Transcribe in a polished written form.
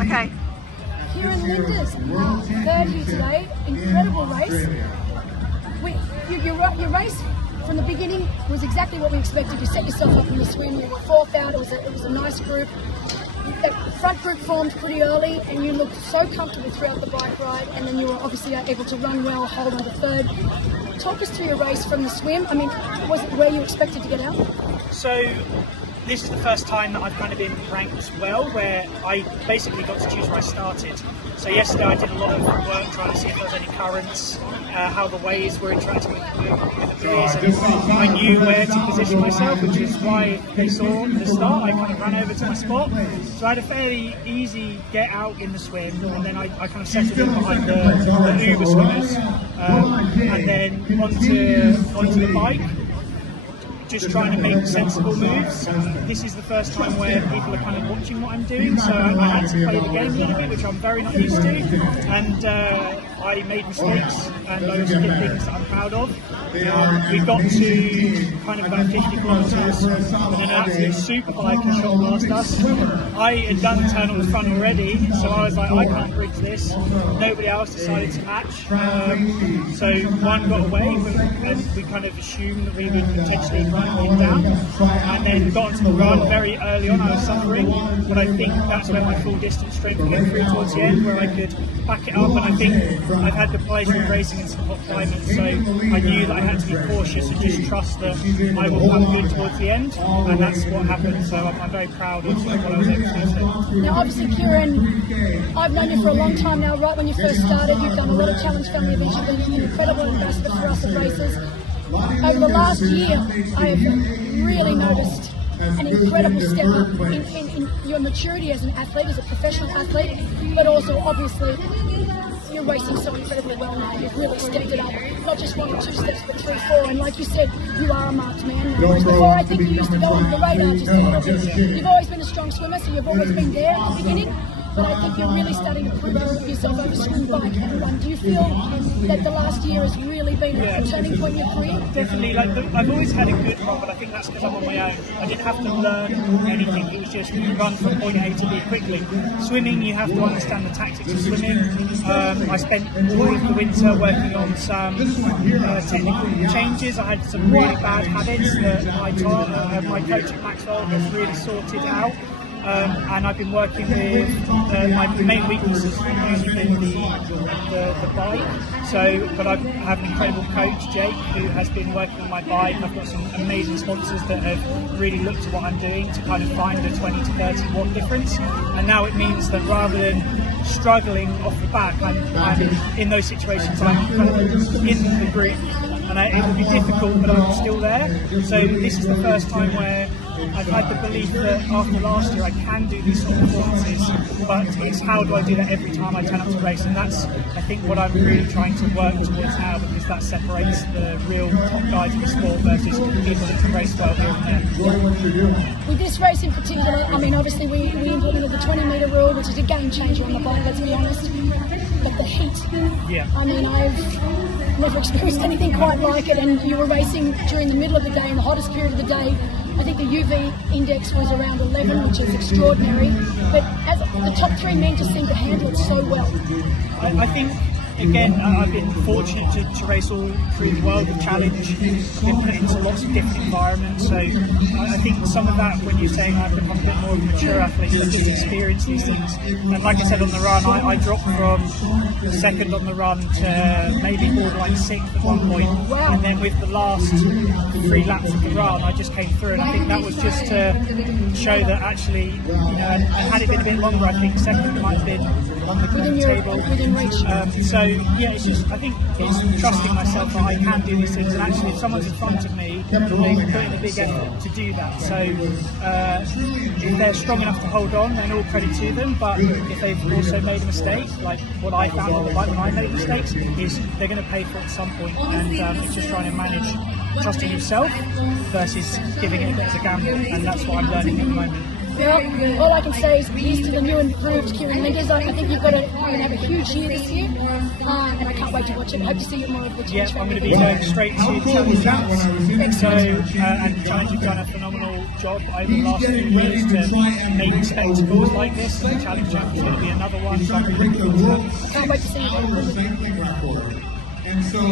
Okay. Kieran Lindars, third here today. Incredible race. Your race from the beginning was exactly what we expected. You set yourself up in the swim. You were fourth out. It was a nice group. The front group formed pretty early, and you looked so comfortable throughout the bike ride. And then you were obviously able to run well, hold on to third. Talk us through your race from the swim. I mean, was it where you expected to get out? So this is the first time that I've kind of been ranked well, where I basically got to choose where I started. So yesterday I did a lot of work trying to see if there was any currents, how the waves were interacting with the players, and I knew where to position myself, which is why they saw at the start I kind of ran over to my spot. So I had a fairly easy get out in the swim, and then I kind of settled in behind the Uber swimmers, and then onto the bike, just trying to make sensible moves. This is the first time where people are kind of watching what I'm doing, so I had to play the game a little bit, which I'm very not used to, and I made mistakes, and I also did things that I'm proud of. We got to kind of about 50 kilometres, and an absolute super biker shot past us. I had done the turn on the front already, so I was like, I can't bridge this. Nobody else decided to match, so one got away, and we kind of assumed that we would potentially run him down, and then got onto the run very early on. I was suffering, but I think that's where my full distance strength came through towards the end, where I could back it up, and I think I've had the pleasure of racing in some hot climates, so I knew that I had to be cautious and just trust that I will come good towards the end, and that's what happened. So I'm very proud of what I was able to do. Now obviously Kieran, I've known you for a long time now. Right when you first started, you've done a lot of challenge family events. You've been an incredible ambassador for us at races. Over the last year, I have really noticed an incredible step in your maturity as an athlete, as a professional athlete, but also obviously you're racing so incredibly well now. You've really stepped it up, not just 1 or 2 steps, but 3, 4. And like you said, you are a marked man now. Because before, I think you used to go under the radar just a little bit. You've always been a strong swimmer, so you've always been there at the beginning. But I think you're really starting to prove yourself over swim, bike and run. Do you feel that the last year has really been a turning point in your career? Definitely. I've always had a good run, but I think that's because I'm on my own. I didn't have to learn anything. It was just run from point A to B quickly. Swimming, you have to understand the tactics of swimming. I spent all of the winter working on some technical changes. I had some really bad habits that my coach at Maxwell has really sorted out. And I've been working with my main weaknesses usually been the bike. But I have an incredible coach, Jake, who has been working on my bike. I've got some amazing sponsors that have really looked at what I'm doing to kind of find a 20 to 30 watt difference. And now it means that rather than struggling off the back, I'm in those situations, I'm kind of in the group. And it will be difficult, but I'm still there. So this is the first time where I've had the belief that after last year I can do these sort of performances, but it's how do I do that every time I turn up to race, and that's I think what I'm really trying to work towards now, because that separates the real top guys in the sport versus people that can race well here and there. With this race in particular, I mean obviously we implemented the 20-metre rule, which is a game changer on the bike, let's be honest, but the heat, yeah. I mean I've never experienced anything quite like it, and you were racing during the middle of the day in the hottest period of the day. I think the UV index was around 11, which is extraordinary, but as the top 3 men just seem to handle it so well. I think, again, I've been fortunate to race all through the world of challenge. I've been put into lots of different environments, so I think some of that, when you're saying I've become a bit more of a mature athlete, I've just experienced these things. And like I said on the run, I dropped from second on the run to maybe borderline 6th at one point. Wow. And then with the last 3 laps of the run, I just came through, and I think that was just to show that actually, and had it been a bit longer, I think second might have been on the table. Within reach. So yeah, it's just, I think it's trusting myself that I can do these things, and actually if someone's in front of me, they put in a big effort to do that. So if they're strong enough to hold on, then all credit to them, but if they've also made a mistake, like what I found on the bike when I made mistakes, is they're going to pay for it at some point, and it's just trying to manage trusting yourself versus giving it a bit of a gamble, and that's what I'm learning at the moment. Well, all I can say is here's to the new and improved Kieran Lindars. I think you're going to have a huge year this year, and I can't wait to watch it. I hope to see you more of the challenge. Yeah, I'm going to be going straight to challenge champs. So, and challenge have done a phenomenal job over the last few years to make spectacles like this. The Challenge Champ is going to be another one, so I'm really looking forward to that. I can't wait to see you.